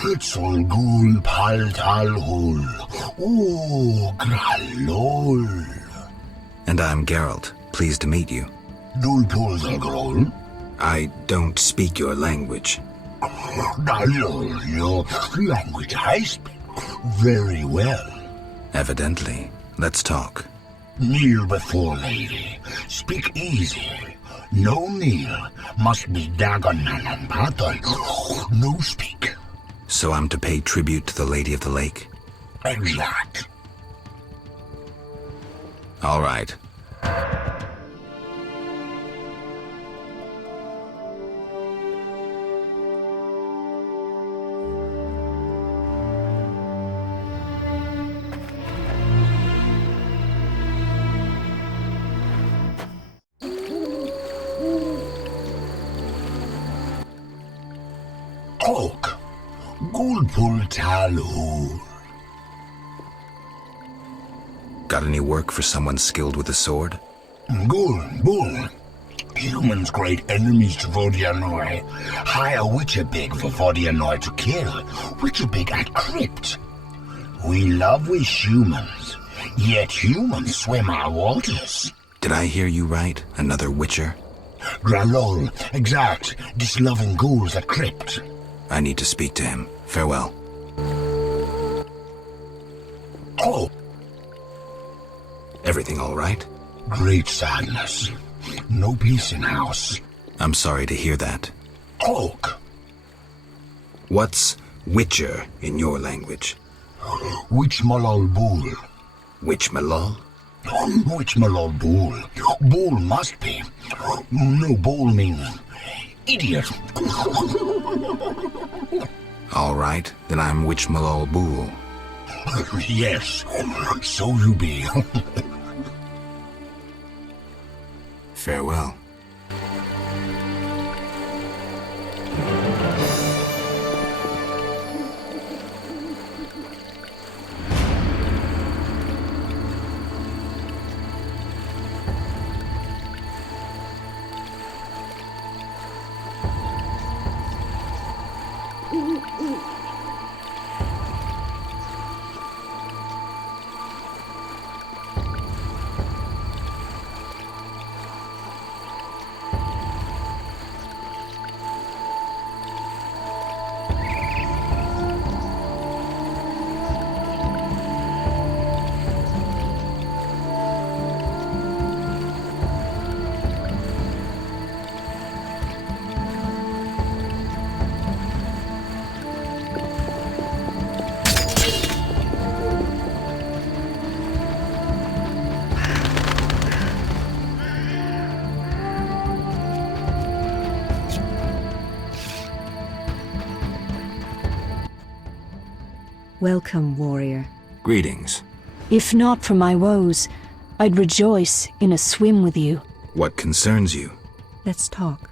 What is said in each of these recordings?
Solgul paltalhul. Oh, gralol. And I'm Geralt. Pleased to meet you. Dulpolzalgrol. I don't speak your language. Your language I speak very well. Evidently. Let's talk. Kneel before lady. Speak easy. No kneel. Must be Dagonan and Patal. No speak. So I'm to pay tribute to the Lady of the Lake? Exact. All right. Oak. Gulpul talhul. Got any work for someone skilled with a sword? Bull. Humans great enemies to Vodianoi. Hire Witcherbig for Vodianoi to kill. Witcherbig at crypt. We love we humans, yet humans swim our waters. Did I hear you right? Another witcher? Gralol, exact. Disloving ghouls at crypt. I need to speak to him. Farewell. Oh. Everything all right? Great sadness. No peace in house. I'm sorry to hear that. Oak. What's witcher in your language? Witch malol bull. Witch malol? Witch malol bull. Bull must be. No, bull means idiot. All right, then I'm witch malol bull. Yes, so you be. Farewell. Welcome, warrior. Greetings. If not for my woes, I'd rejoice in a swim with you. What concerns you? Let's talk.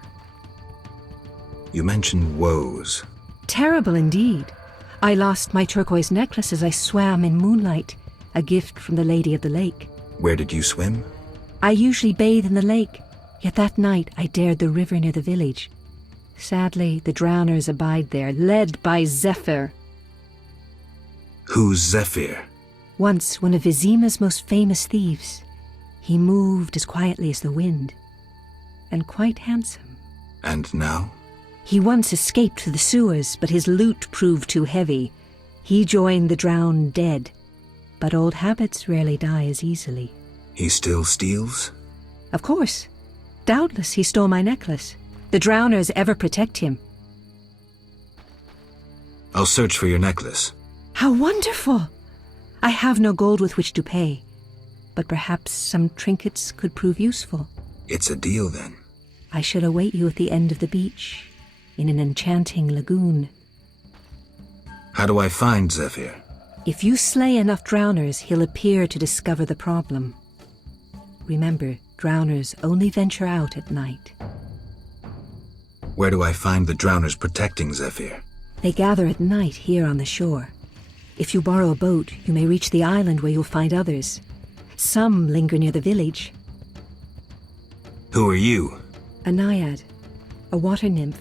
You mentioned woes. Terrible indeed. I lost my turquoise necklace as I swam in moonlight, a gift from the Lady of the Lake. Where did you swim? I usually bathe in the lake, yet that night I dared the river near the village. Sadly, the drowners abide there, led by Zephyr. Who's Zephyr? Once one of Vizima's most famous thieves. He moved as quietly as the wind, and quite handsome. And now? He once escaped through the sewers, but his loot proved too heavy. He joined the drowned dead, but old habits rarely die as easily. He still steals? Of course. Doubtless he stole my necklace. The drowners ever protect him. I'll search for your necklace. How wonderful! I have no gold with which to pay, but perhaps some trinkets could prove useful. It's a deal, then. I shall await you at the end of the beach, in an enchanting lagoon. How do I find Zephyr? If you slay enough drowners, he'll appear to discover the problem. Remember, drowners only venture out at night. Where do I find the drowners protecting Zephyr? They gather at night here on the shore. If you borrow a boat, you may reach the island where you'll find others. Some linger near the village. Who are you? A naiad, a water nymph.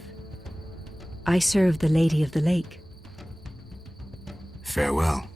I serve the Lady of the Lake. farewell.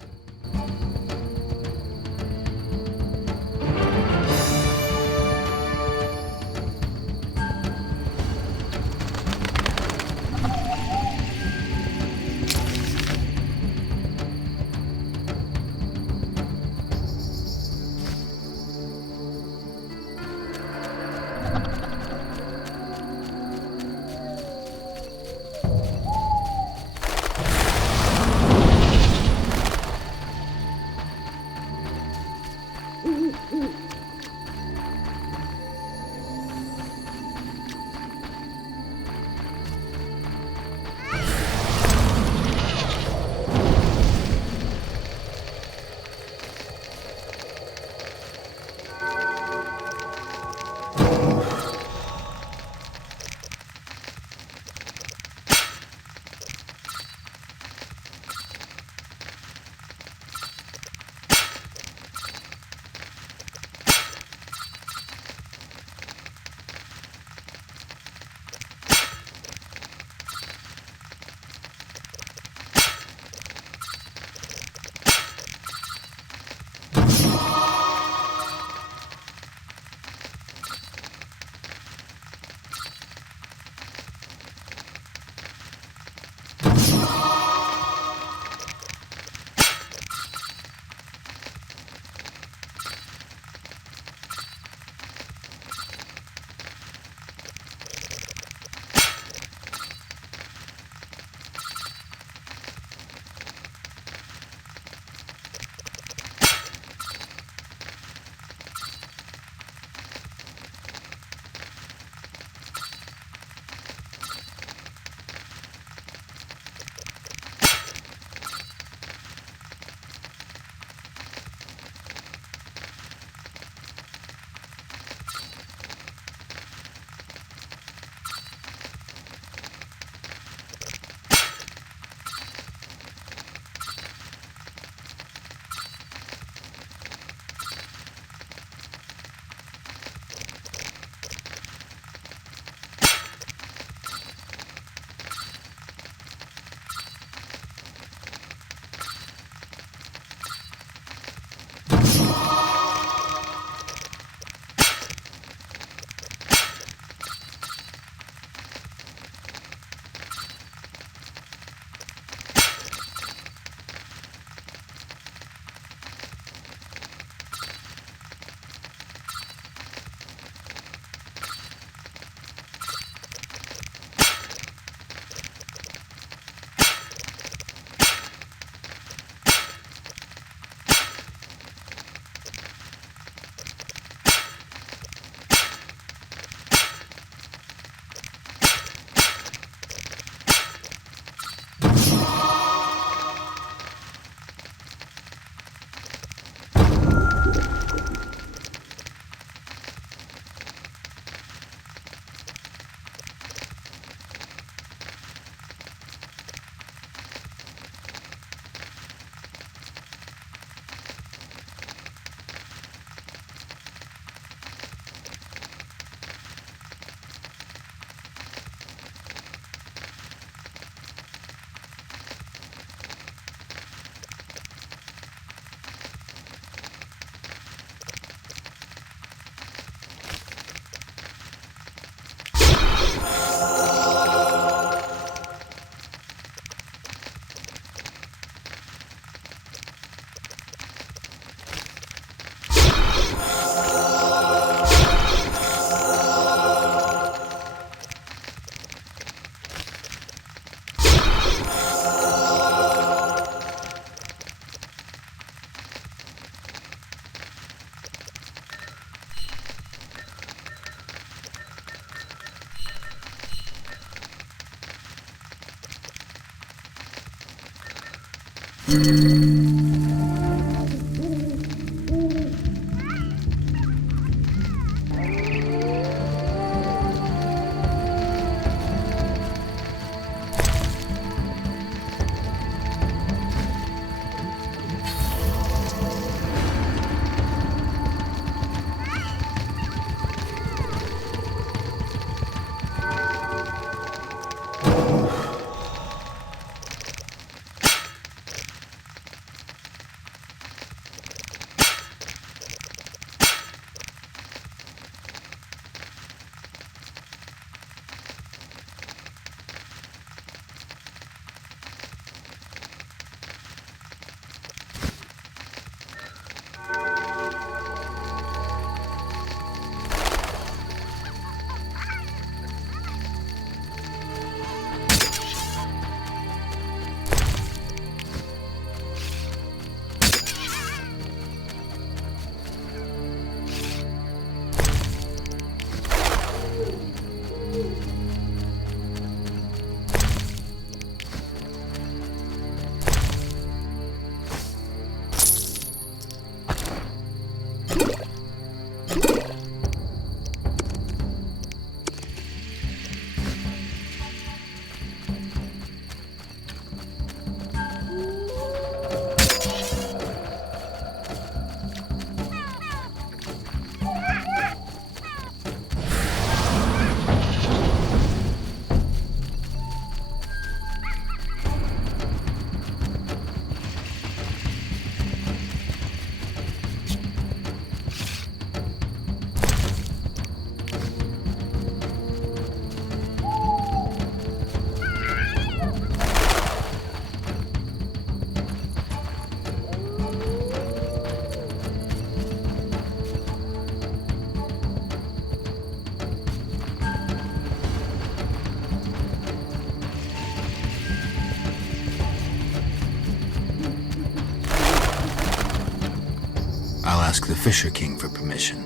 ask the Fisher King for permission.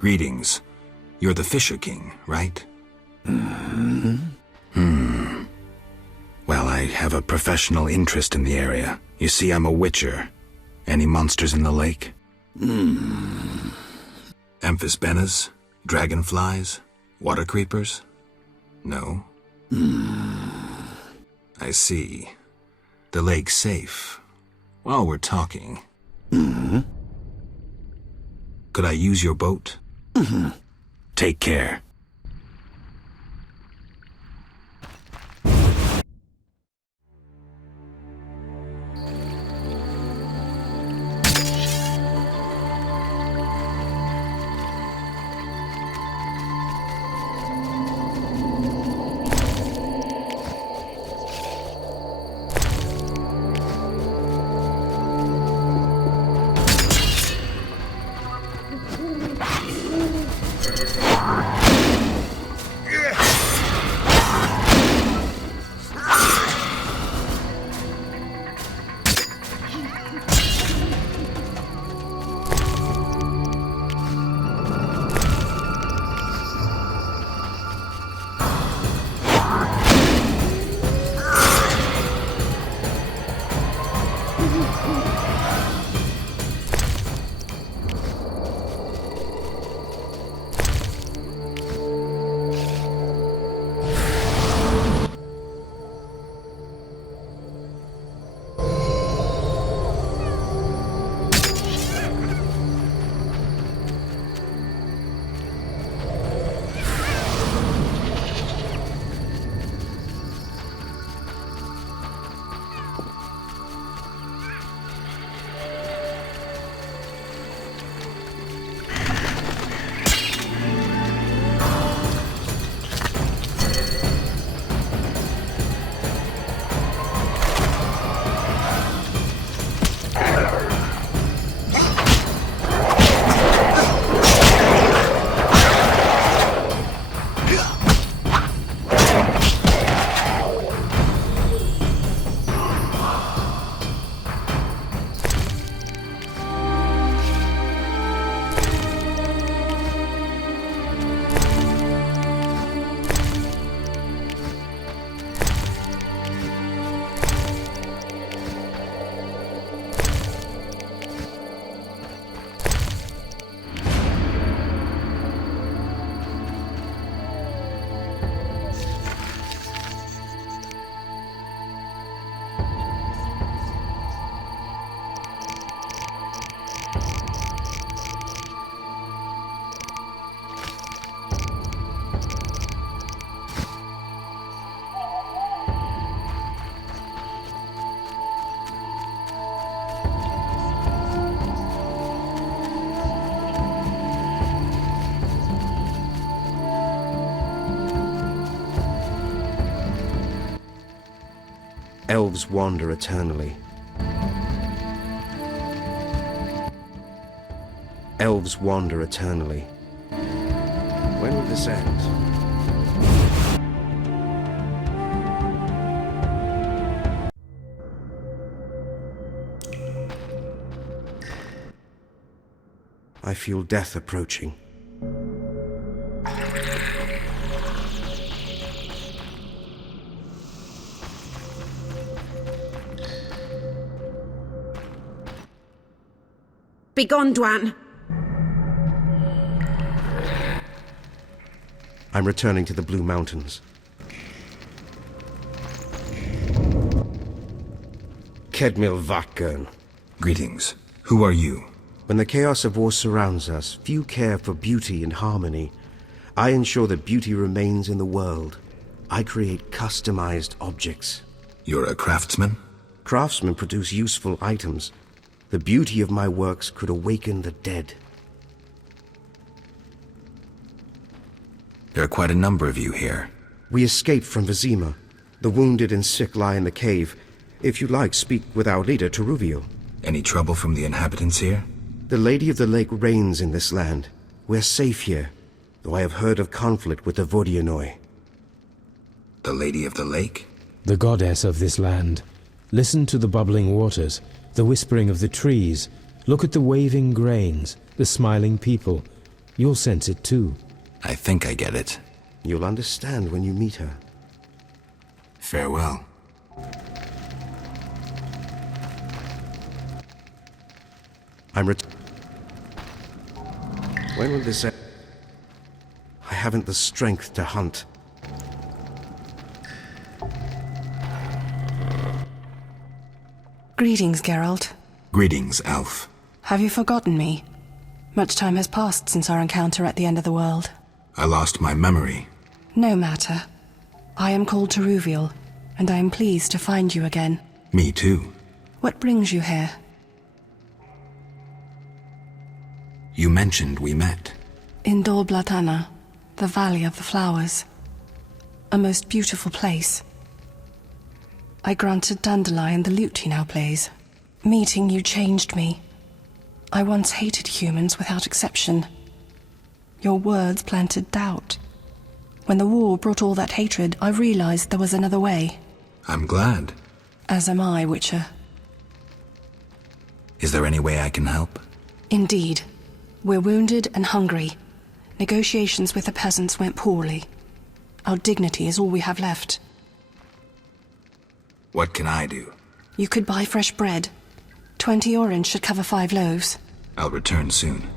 Greetings. You're the Fisher King, right? Well, I have a professional interest in the area. You see, I'm a witcher. Any monsters in the lake? Amphisbaenas? Dragonflies? Water creepers? No? I see. The lake's safe. While we're talking. Could I use your boat? Take care. Elves wander eternally. Elves wander eternally. When will this end? I feel death approaching. Begone, Dwan! I'm returning to the Blue Mountains. Kedmil Vatgern. Greetings. Who are you? When the chaos of war surrounds us, few care for beauty and harmony. I ensure that beauty remains in the world. I create customized objects. You're a craftsman? Craftsmen produce useful items. The beauty of my works could awaken the dead. There are quite a number of you here. We escaped from Vizima. The wounded and sick lie in the cave. If you like, speak with our leader, Teruviel. Any trouble from the inhabitants here? The Lady of the Lake reigns in this land. We're safe here, though I have heard of conflict with the Vodianoi. The Lady of the Lake? The goddess of this land. Listen to the bubbling waters, the whispering of the trees. Look at the waving grains, the smiling people. You'll sense it too. I think I get it. You'll understand when you meet her. Farewell. When will this end? I haven't the strength to hunt. Greetings, Geralt. Greetings, Elf. Have you forgotten me? Much time has passed since our encounter at the end of the world. I lost my memory. No matter. I am called Teruviel, and I am pleased to find you again. Me too. What brings you here? You mentioned we met. In Dol Blatana, the Valley of the Flowers. A most beautiful place. I granted Dandelion the lute he now plays. Meeting you changed me. I once hated humans without exception. Your words planted doubt. When the war brought all that hatred, I realized there was another way. I'm glad. As am I, Witcher. Is there any way I can help? Indeed. We're wounded and hungry. Negotiations with the peasants went poorly. Our dignity is all we have left. What can I do? You could buy fresh bread. 20 orange should cover 5 loaves. I'll return soon.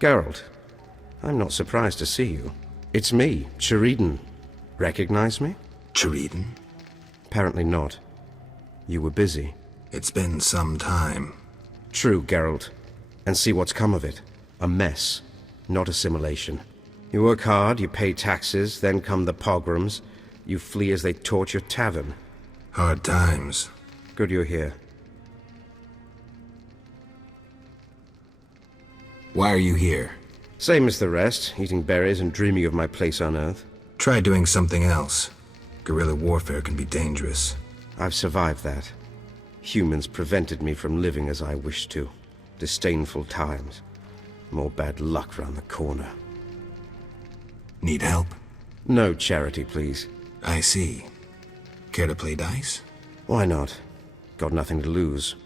Geralt, I'm not surprised to see you. It's me, Sheridan. Recognize me? Sheridan? Apparently not. You were busy. It's been some time. True, Geralt. And see what's come of it. A mess, not assimilation. You work hard, you pay taxes, then come the pogroms. You flee as they torch your tavern. Hard times. Good you're here. Why are you here? Same as the rest, eating berries and dreaming of my place on Earth. Try doing something else. Guerrilla warfare can be dangerous. I've survived that. Humans prevented me from living as I wished to. Disdainful times. More bad luck round the corner. Need help? No charity, please. I see. Care to play dice? Why not? Got nothing to lose.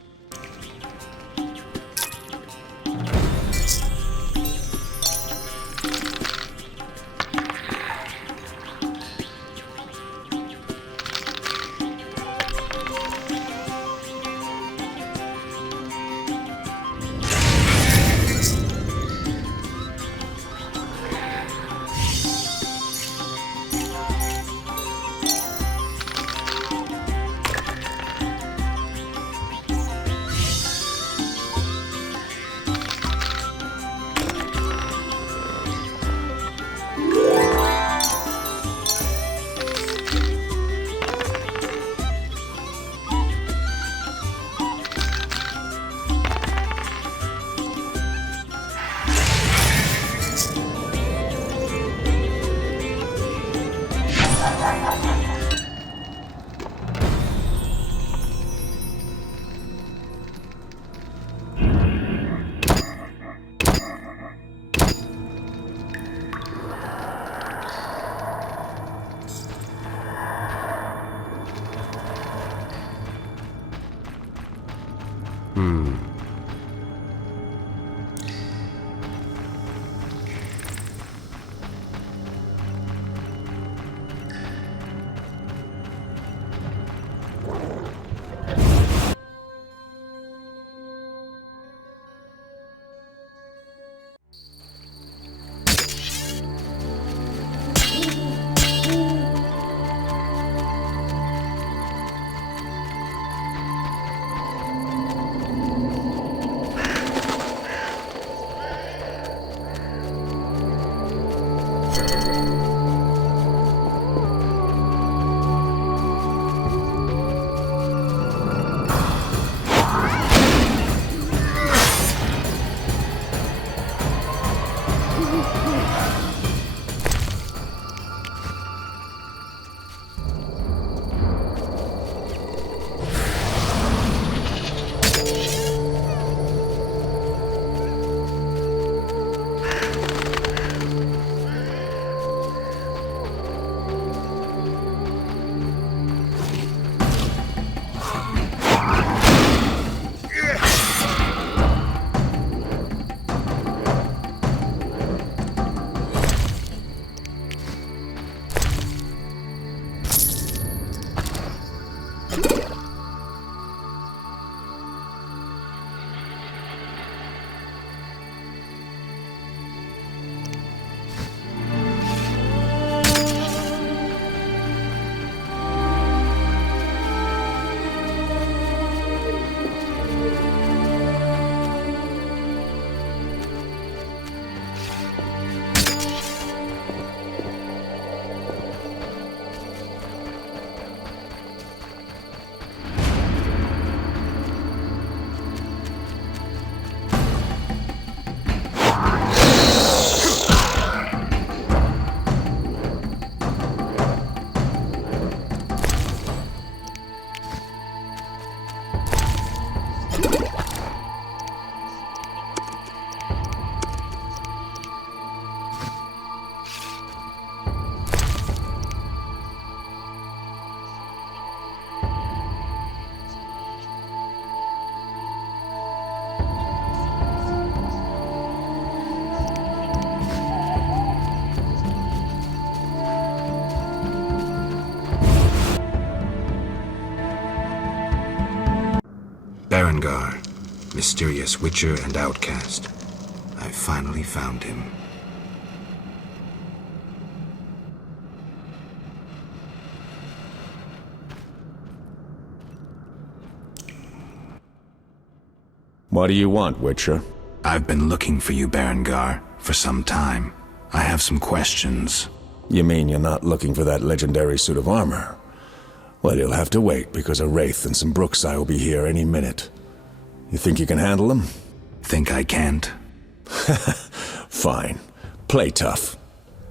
Berengar, mysterious witcher and outcast. I finally found him. What do you want, Witcher? I've been looking for you, Berengar, for some time. I have some questions. You mean you're not looking for that legendary suit of armor? Well, you'll have to wait, because a Wraith and some Brookside will be here any minute. You think you can handle them? Think I can't? Fine. Play tough.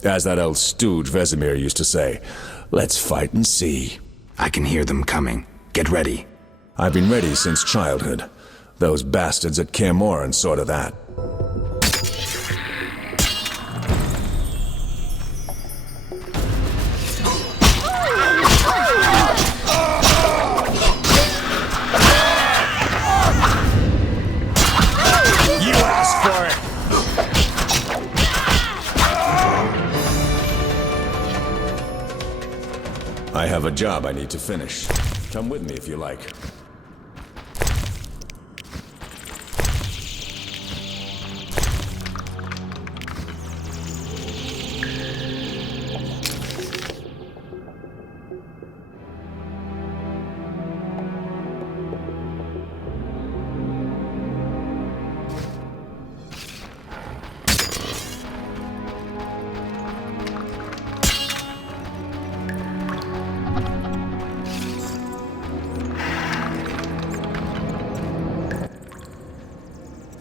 As that old stooge Vesemir used to say, let's fight and see. I can hear them coming. Get ready. I've been ready since childhood. Those bastards at Kaer Morhen saw to that. You asked for it! I have a job I need to finish. Come with me if you like.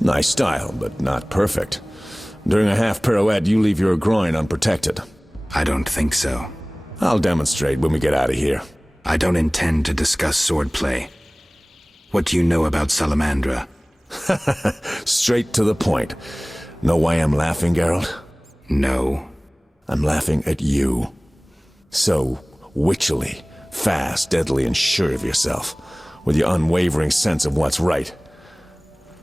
Nice style, but not perfect. During a half pirouette, you leave your groin unprotected. I don't think so. I'll demonstrate when we get out of here. I don't intend to discuss swordplay. What do you know about Salamandra? Straight to the point. Know why I'm laughing, Geralt? No. I'm laughing at you. So witchily, fast, deadly, and sure of yourself, with your unwavering sense of what's right.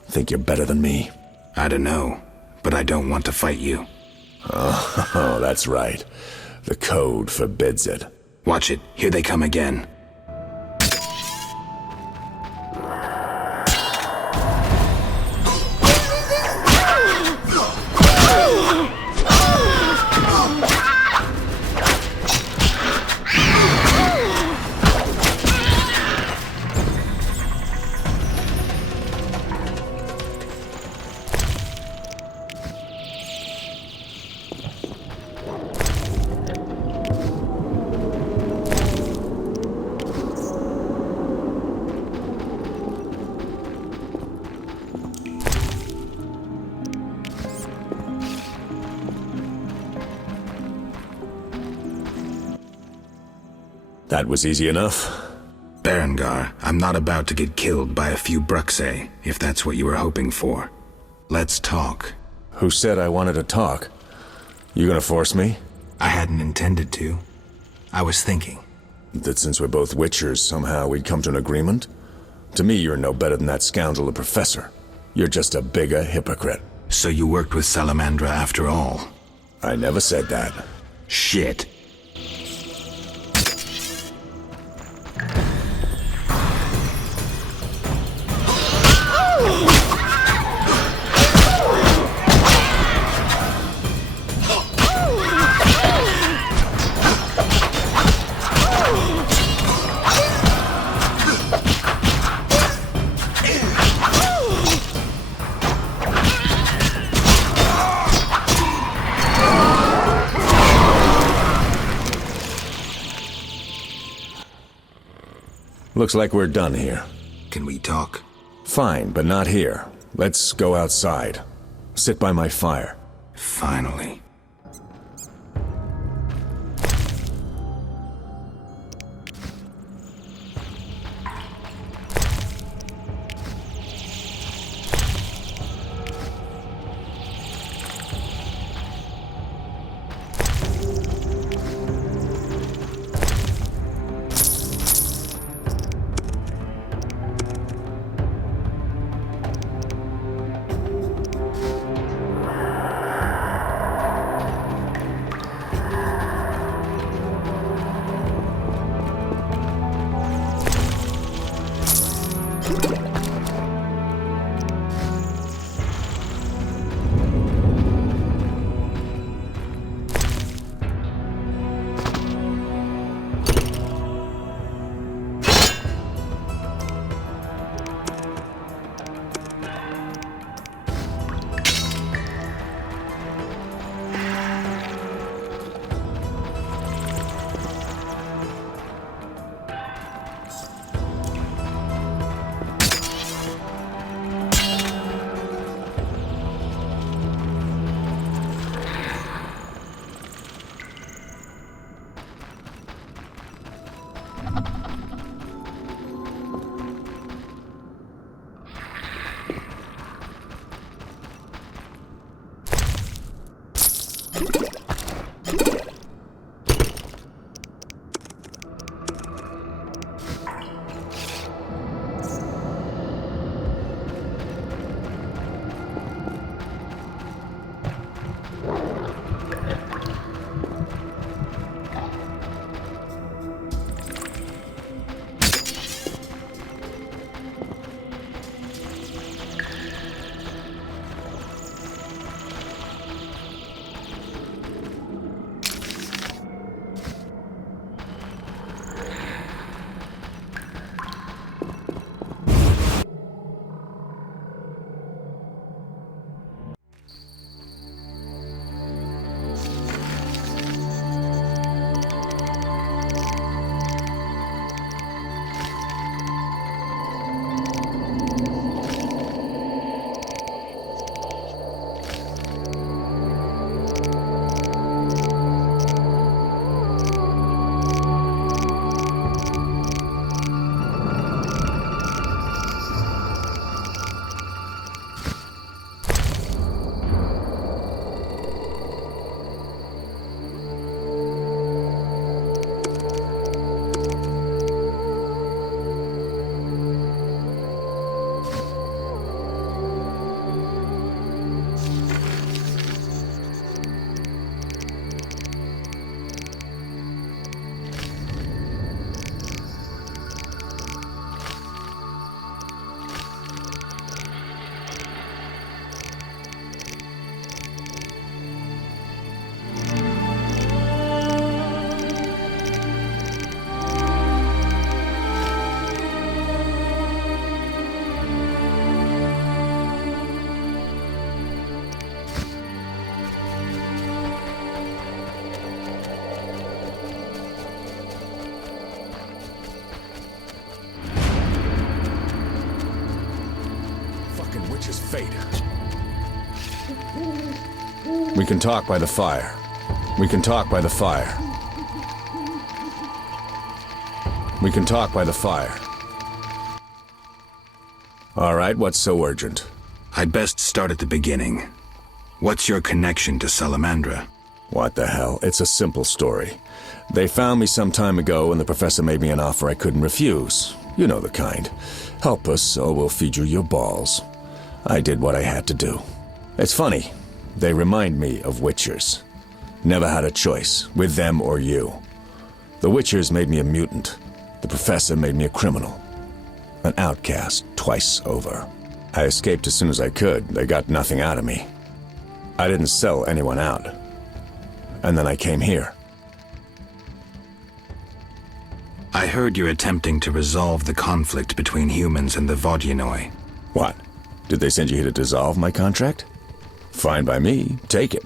Think you're better than me? I don't know, but I don't want to fight you. Oh, that's right. The code forbids it. Watch it. Here they come again. That was easy enough. Berengar, I'm not about to get killed by a few Bruxay, if that's what you were hoping for. Let's talk. Who said I wanted to talk? You gonna force me? I hadn't intended to. I was thinking. That since we're both Witchers, somehow we'd come to an agreement? To me, you're no better than that scoundrel, the Professor. You're just a bigger hypocrite. So you worked with Salamandra after all? I never said that. Shit. Looks like we're done here. Can we talk? Fine, but not here. Let's go outside. Sit by my fire. Finally. fate. We can talk by the fire. We can talk by the fire. We can talk by the fire. All right, what's so urgent? I'd best start at the beginning. What's your connection to Salamandra? What the hell? It's a simple story. They found me some time ago and the professor made me an offer I couldn't refuse. You know the kind. Help us or we'll feed you your balls. I did what I had to do. It's funny. They remind me of Witchers. Never had a choice, with them or you. The Witchers made me a mutant. The professor made me a criminal. An outcast twice over. I escaped as soon as I could. They got nothing out of me. I didn't sell anyone out. And then I came here. I heard you're attempting to resolve the conflict between humans and the Vodyanoi. What? Did they send you here to dissolve my contract? Fine by me. Take it.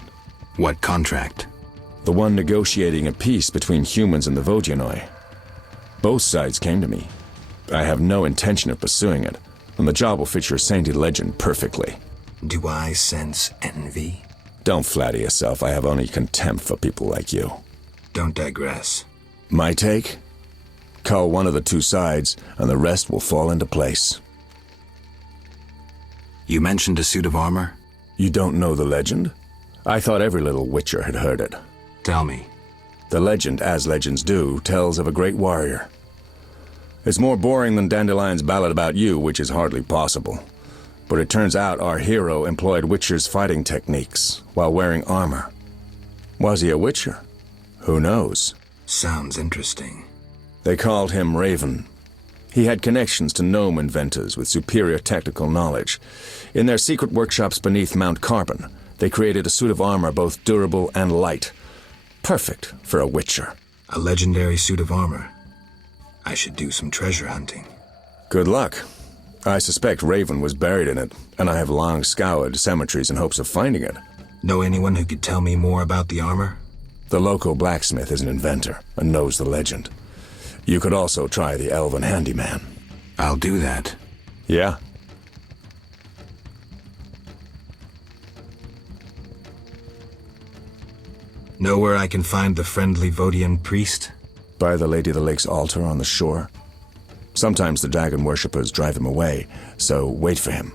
What contract? The one negotiating a peace between humans and the Vodyanoi. Both sides came to me. I have no intention of pursuing it, and the job will fit your sainted legend perfectly. Do I sense envy? Don't flatter yourself. I have only contempt for people like you. Don't digress. My take? Cull one of the two sides, and the rest will fall into place. You mentioned a suit of armor? You don't know the legend? I thought every little Witcher had heard it. Tell me. The legend, as legends do, tells of a great warrior. It's more boring than Dandelion's ballad about you, which is hardly possible. But it turns out our hero employed Witcher's fighting techniques while wearing armor. Was he a Witcher? Who knows? Sounds interesting. They called him Raven. He had connections to gnome inventors with superior technical knowledge. In their secret workshops beneath Mount Carbon, they created a suit of armor both durable and light. Perfect for a Witcher. A legendary suit of armor. I should do some treasure hunting. Good luck. I suspect Raven was buried in it, and I have long scoured cemeteries in hopes of finding it. Know anyone who could tell me more about the armor? The local blacksmith is an inventor and knows the legend. You could also try the Alvin handyman. I'll do that. Yeah? Know where I can find the friendly Vodian priest? By the Lady of the Lake's altar on the shore. Sometimes the dragon worshippers drive him away, so wait for him.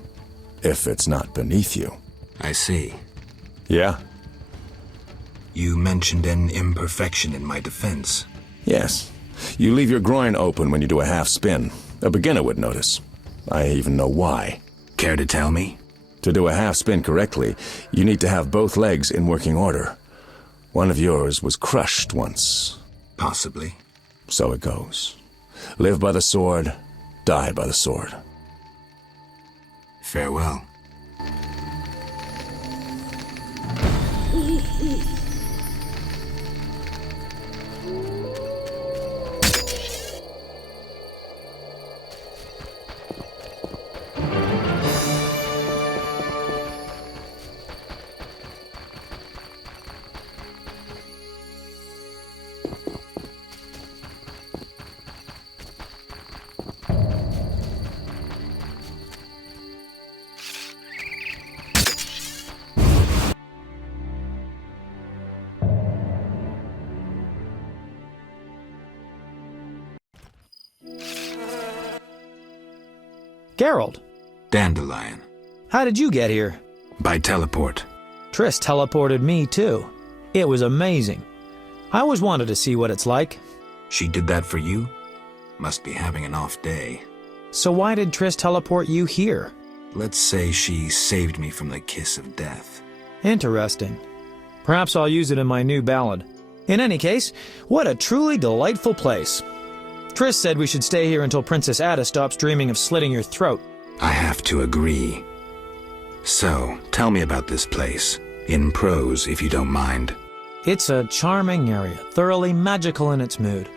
If it's not beneath you. I see. Yeah? You mentioned an imperfection in my defense. Yes. You leave your groin open when you do a half spin. A beginner would notice. I even know why. Care to tell me? To do a half spin correctly, you need to have both legs in working order. One of yours was crushed once. Possibly. So it goes. Live by the sword, die by the sword. Farewell. Geralt, Dandelion. how did you get here? By teleport. Triss teleported me too. It was amazing. I always wanted to see what it's like. She did that for you? Must be having an off day. So why did Triss teleport you here? Let's say she saved me from the kiss of death. Interesting. Perhaps I'll use it in my new ballad. In any case, what a truly delightful place. Triss said we should stay here until Princess Ada stops dreaming of slitting your throat. I have to agree. So, tell me about this place. In prose, if you don't mind. It's a charming area, thoroughly magical in its mood.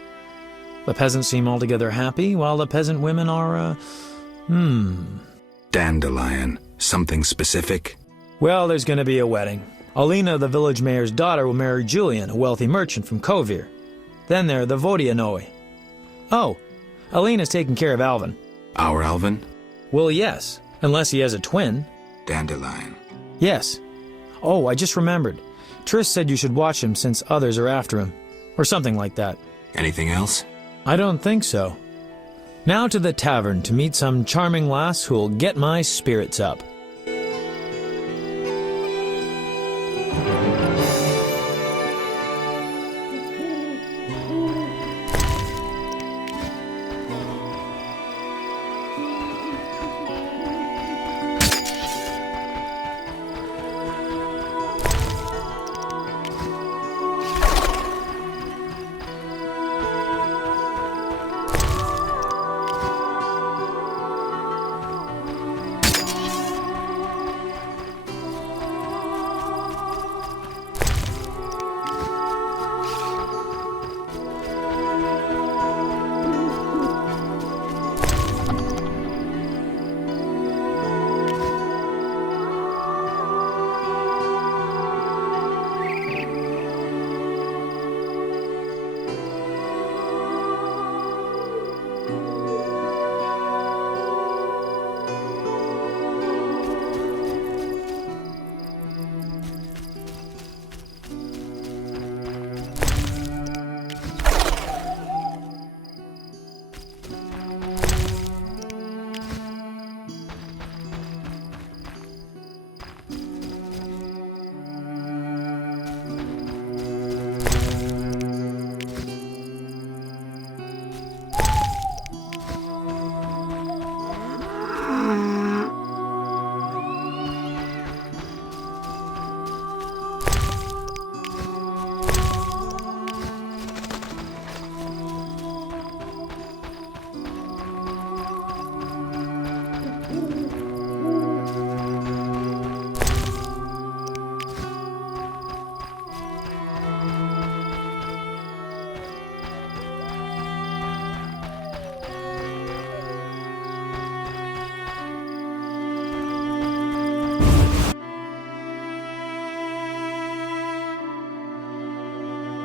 The peasants seem altogether happy, while the peasant women are, Dandelion. Something specific? Well, there's going to be a wedding. Alina, the village mayor's daughter, will marry Julian, a wealthy merchant from Kovir. Then there are the Vodyanoi. Oh, Alina's taking care of Alvin. Our Alvin? Well, yes, unless he has a twin. Dandelion. Yes. Oh, I just remembered. Triss said you should watch him since others are after him. Or something like that. Anything else? I don't think so. Now to the tavern to meet some charming lass who'll get my spirits up.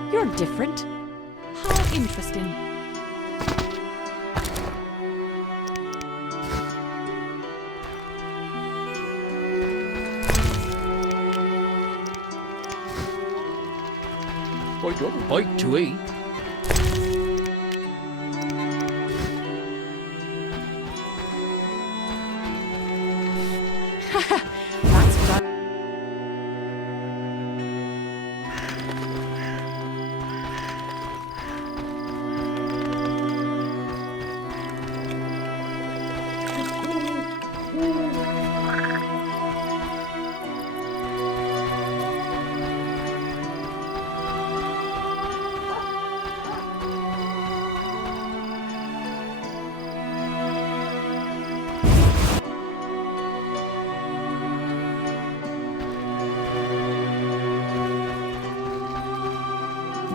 You're different. How interesting. I'd love a bite to eat. That's what I...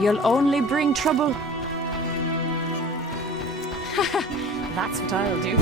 You'll only bring trouble. That's what I'll do.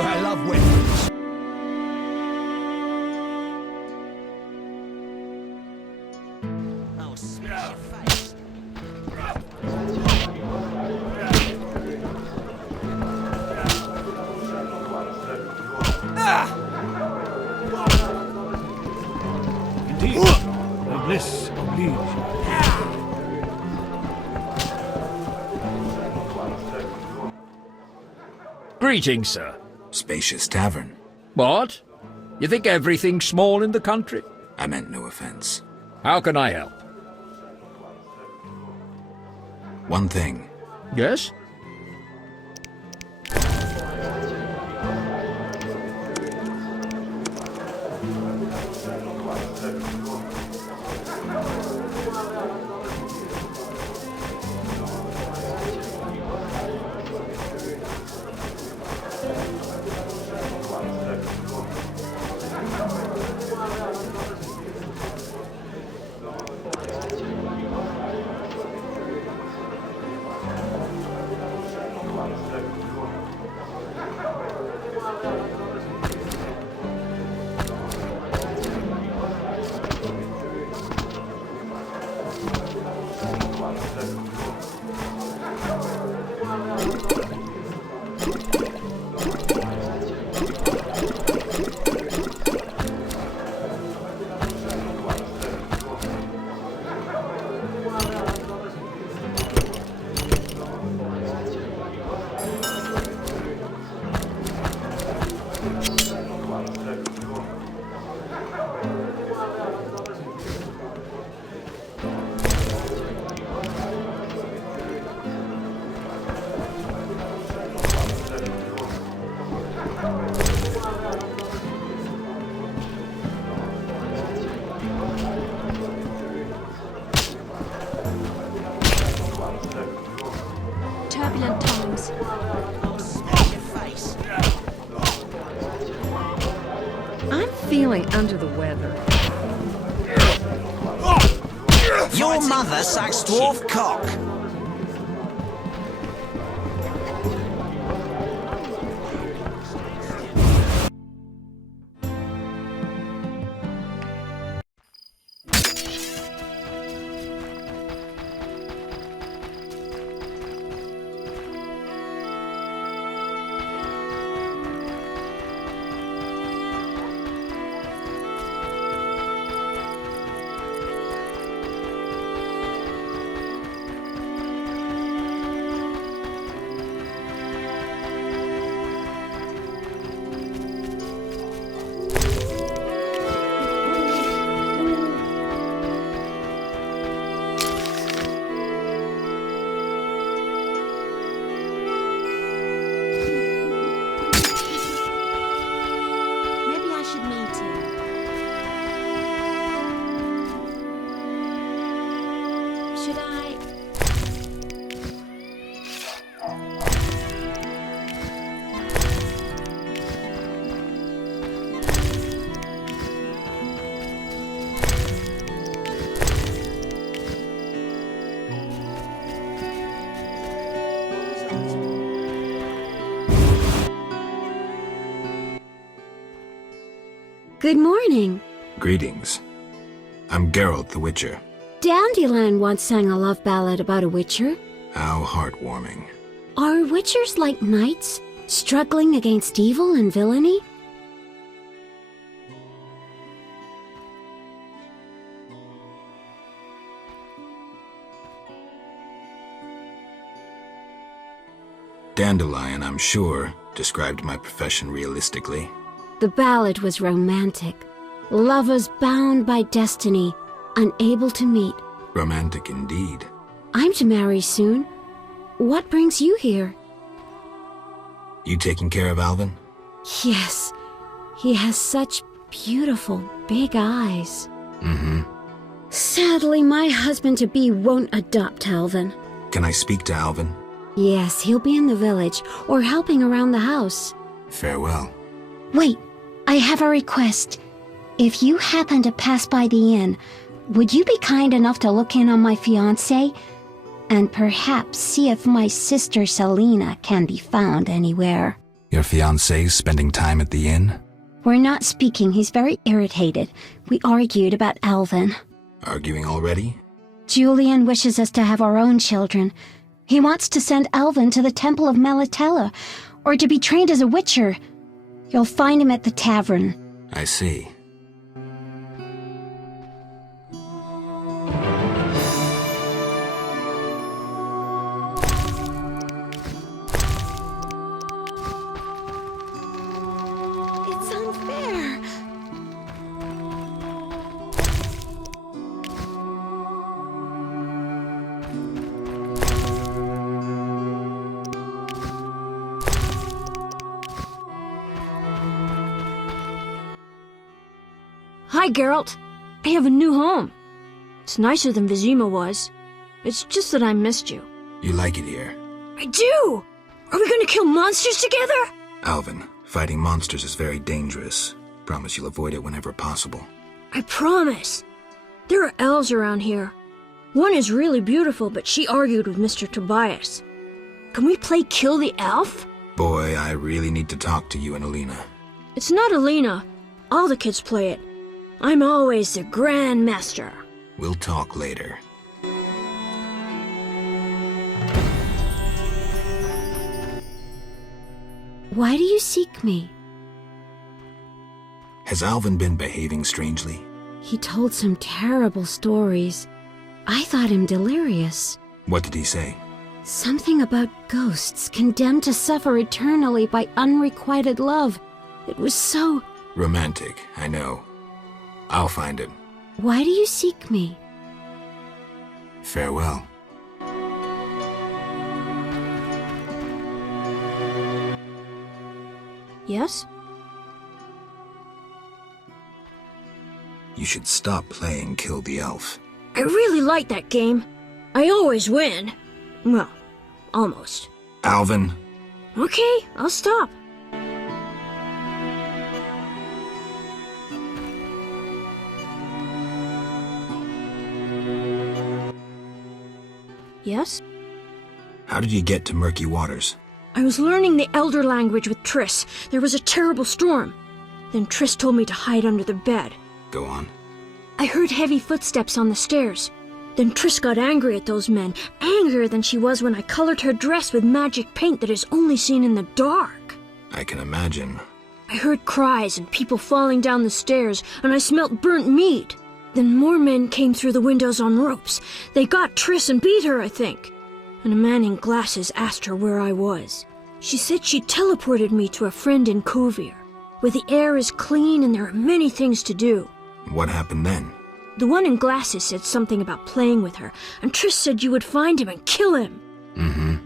I love weapons. I'll smash your face. Indeed, noblesse oblige. Greetings, sir. Spacious tavern. What? You think everything's small in the country? I meant no offense. How can I help? One thing. Yes? Turbulent times. I'll smash your face. I'm feeling under the weather. Your mother sucks dwarf cock. Maybe I should meet him. Should I? Good morning. Greetings. I'm Geralt the Witcher. Dandelion once sang a love ballad about a witcher. How heartwarming. Are witchers like knights, struggling against evil and villainy? Dandelion, I'm sure, described my profession realistically. The ballad was romantic. Lovers bound by destiny, unable to meet. Romantic indeed. I'm to marry soon. What brings you here? You taking care of Alvin? Yes. He has such beautiful, big eyes. Mm-hmm. Sadly, my husband-to-be won't adopt Alvin. Can I speak to Alvin? Yes, he'll be in the village, or helping around the house. Farewell. Wait, I have a request. If you happen to pass by the inn, would you be kind enough to look in on my fiancé? And perhaps see if my sister Selena can be found anywhere. Your fiancé's spending time at the inn? We're not speaking. He's very irritated. We argued about Alvin. Arguing already? Julian wishes us to have our own children. He wants to send Alvin to the Temple of Melatella, or to be trained as a witcher. You'll find him at the tavern. I see. It's unfair. Hi, Geralt. I have a new home. It's nicer than Vizima was. It's just that I missed you. You like it here? I do! Are we gonna kill monsters together? Alvin, fighting monsters is very dangerous. Promise you'll avoid it whenever possible. I promise. There are elves around here. One is really beautiful, but she argued with Mr. Tobias. Can we play Kill the Elf? Boy, I really need to talk to you and Alina. It's not Alina. All the kids play it. I'm always the Grand Master. We'll talk later. Why do you seek me? Has Alvin been behaving strangely? He told some terrible stories. I thought him delirious. What did he say? Something about ghosts condemned to suffer eternally by unrequited love. It was so... Romantic, I know. I'll find him. Why do you seek me? Farewell. Yes? You should stop playing Kill the Elf. I really like that game. I always win. Well, almost. Alvin! Okay, I'll stop. Yes? How did you get to Murky Waters? I was learning the Elder language with Triss. There was a terrible storm. Then Triss told me to hide under the bed. Go on. I heard heavy footsteps on the stairs. Then Triss got angry at those men, angrier than she was when I colored her dress with magic paint that is only seen in the dark. I can imagine. I heard cries and people falling down the stairs, and I smelt burnt meat. Then more men came through the windows on ropes. They got Triss and beat her, I think. And a man in glasses asked her where I was. She said she teleported me to a friend in Kovir, where the air is clean and there are many things to do. What happened then? The one in glasses said something about playing with her, and Triss said you would find him and kill him. Mm-hmm.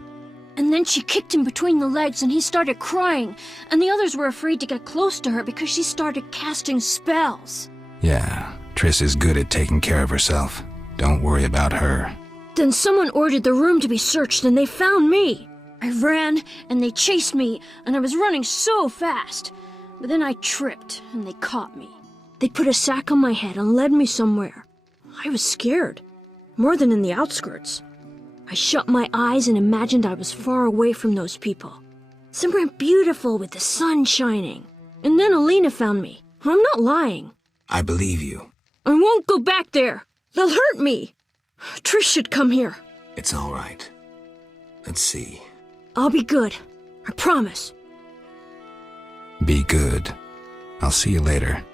And then she kicked him between the legs and he started crying, and the others were afraid to get close to her because she started casting spells. Yeah, Triss is good at taking care of herself. Don't worry about her. Then someone ordered the room to be searched and they found me. I ran and they chased me and I was running so fast. But then I tripped and they caught me. They put a sack on my head and led me somewhere. I was scared, more than in the outskirts. I shut my eyes and imagined I was far away from those people. Somewhere beautiful with the sun shining. And then Alina found me. I'm not lying. I believe you. I won't go back there. They'll hurt me. Trish should come here. It's all right. Let's see. I'll be good. I promise. Be good. I'll see you later.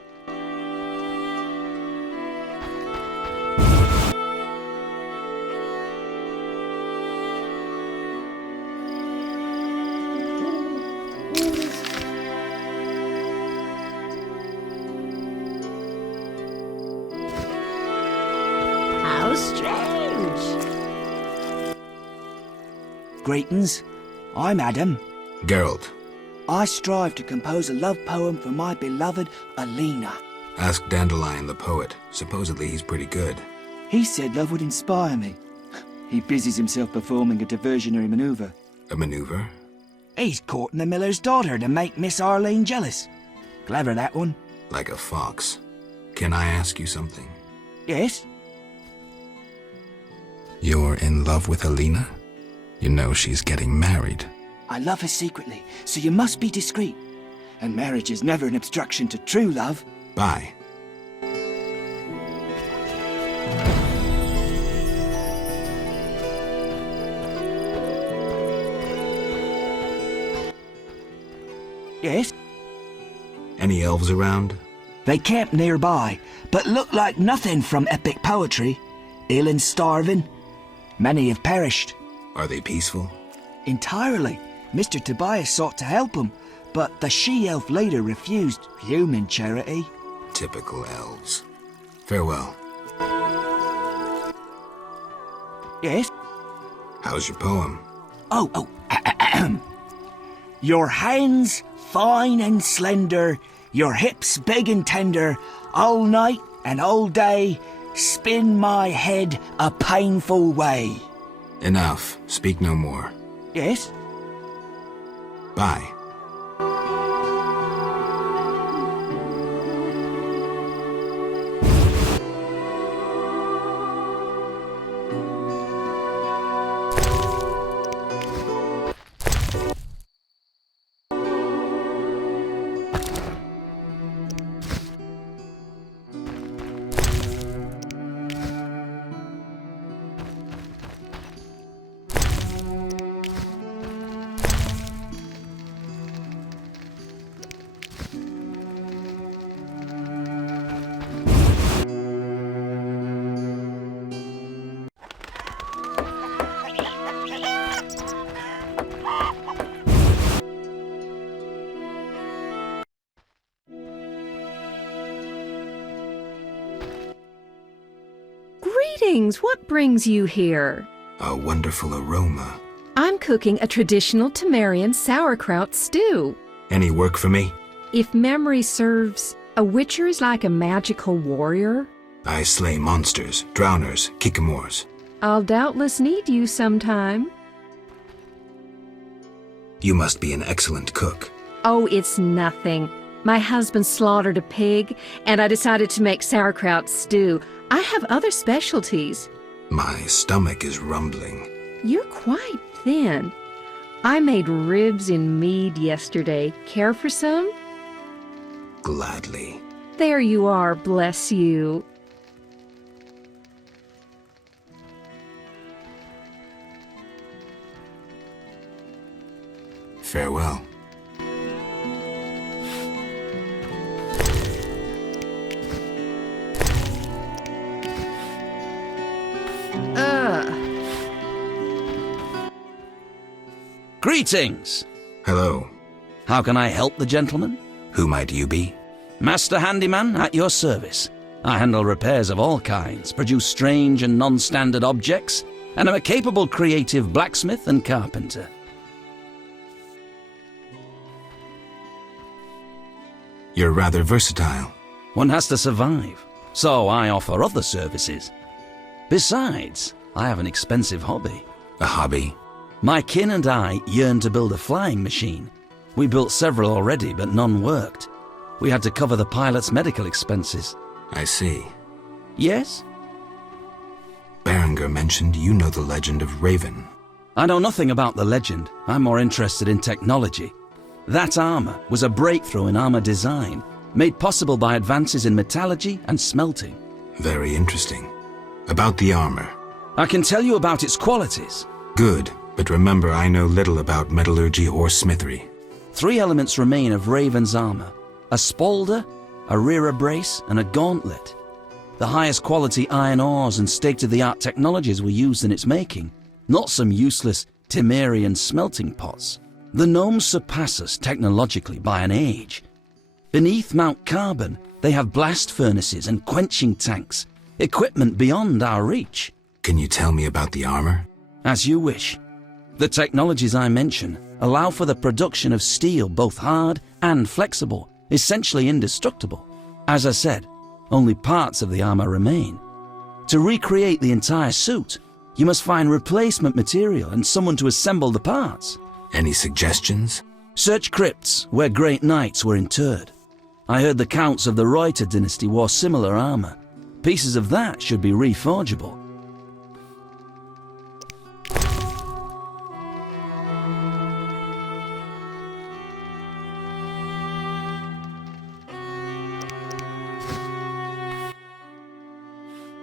strange. Greetings. I'm Adam. Geralt. I strive to compose a love poem for my beloved Alina. Ask Dandelion the poet. Supposedly he's pretty good. He said love would inspire me. He busies himself performing a diversionary maneuver. A maneuver? He's courting the miller's daughter to make Miss Arlene jealous. Clever, that one. Like a fox. Can I ask you something? Yes? You're in love with Alina? You know she's getting married. I love her secretly, so you must be discreet. And marriage is never an obstruction to true love. Bye. Yes? Any elves around? They camp nearby, but look like nothing from epic poetry. Ill and starving. Many have perished. Are they peaceful? Entirely. Mr. Tobias sought to help him, but the she-elf later refused human charity. Typical elves. Farewell. Yes? How's your poem? Your hands fine and slender, your hips big and tender, all night and all day, spin my head a painful way. Enough. Speak no more. Yes? Bye. Greetings! What brings you here? A wonderful aroma. I'm cooking a traditional Temerian sauerkraut stew. Any work for me? If memory serves, a witcher is like a magical warrior. I slay monsters, drowners, kikimors. I'll doubtless need you sometime. You must be an excellent cook. Oh, it's nothing. My husband slaughtered a pig, and I decided to make sauerkraut stew. I have other specialties. My stomach is rumbling. You're quite thin. I made ribs in mead yesterday. Care for some? Gladly. There you are, bless you. Farewell. Greetings! Hello. How can I help the gentleman? Who might you be? Master Handyman at your service. I handle repairs of all kinds, produce strange and non-standard objects, and am a capable creative blacksmith and carpenter. You're rather versatile. One has to survive, so I offer other services. Besides, I have an expensive hobby. A hobby? My kin and I yearned to build a flying machine. We built several already, but none worked. We had to cover the pilot's medical expenses. I see. Yes? Berengar mentioned you know the legend of Raven. I know nothing about the legend. I'm more interested in technology. That armor was a breakthrough in armor design, made possible by advances in metallurgy and smelting. Very interesting. About the armor. I can tell you about its qualities. Good, but remember I know little about metallurgy or smithery. 3 elements remain of Raven's armor: a spalder, a rear brace, and a gauntlet. The highest quality iron ores and state-of-the-art technologies were used in its making, not some useless Temerian smelting pots. The gnomes surpass us technologically by an age. Beneath Mount Carbon, they have blast furnaces and quenching tanks, Equipment beyond our reach. Can you tell me about the armor? As you wish. The technologies I mention allow for the production of steel both hard and flexible, essentially indestructible. As I said, only parts of the armor remain. To recreate the entire suit, you must find replacement material and someone to assemble the parts. Any suggestions? Search crypts where great knights were interred. I heard the counts of the Reuter dynasty wore similar armor. Pieces of that should be reforgeable.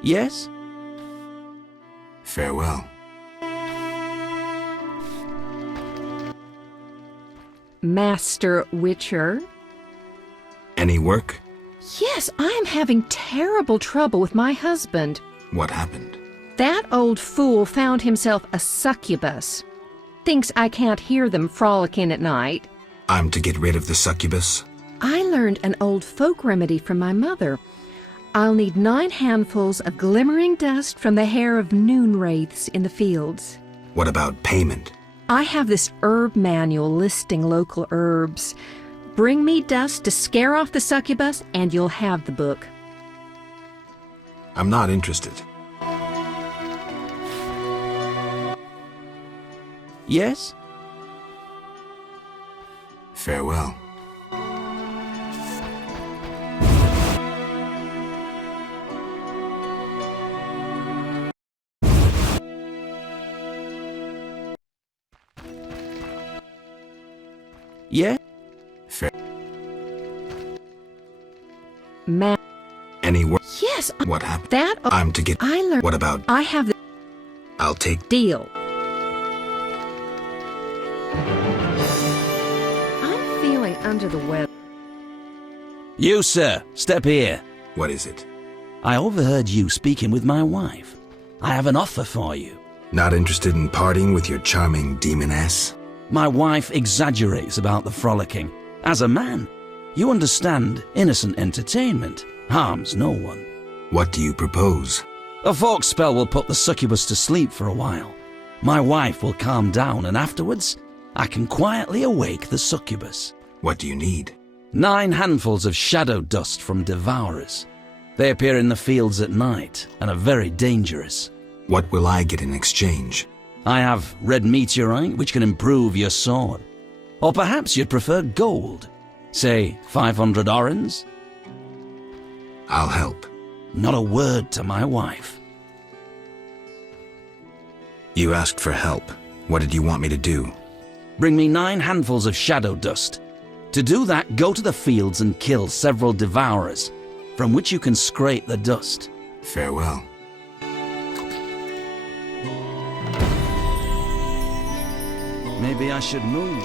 Yes? Farewell. Master Witcher? Any work? Yes, I am having terrible trouble with my husband. What happened? That old fool found himself a succubus. Thinks I can't hear them frolicking at night. I'm to get rid of the succubus? I learned an old folk remedy from my mother. I'll need 9 handfuls of glimmering dust from the hair of noon wraiths in the fields. What about payment? I have this herb manual listing local herbs. Bring me dust to scare off the succubus, and you'll have the book. I'm not interested. Yes? Farewell. Yeah? Fair. Any work? Yes. What happened? That I'm to get. I learned. What about? I have the. I'll take. Deal. I'm feeling under the weather. You, sir, step here. What is it? I overheard you speaking with my wife. I have an offer for you. Not interested in partying with your charming demoness? My wife exaggerates about the frolicking. As a man, you understand innocent entertainment harms no one. What do you propose? A folk spell will put the succubus to sleep for a while. My wife will calm down, and afterwards, I can quietly awake the succubus. What do you need? 9 handfuls of shadow dust from devourers. They appear in the fields at night and are very dangerous. What will I get in exchange? I have red meteorite, which can improve your sword. Or perhaps you'd prefer gold. Say 500 orens? I'll help. Not a word to my wife. You asked for help. What did you want me to do? Bring me 9 handfuls of shadow dust. To do that, go to the fields and kill several devourers, from which you can scrape the dust. Farewell. Maybe I should move.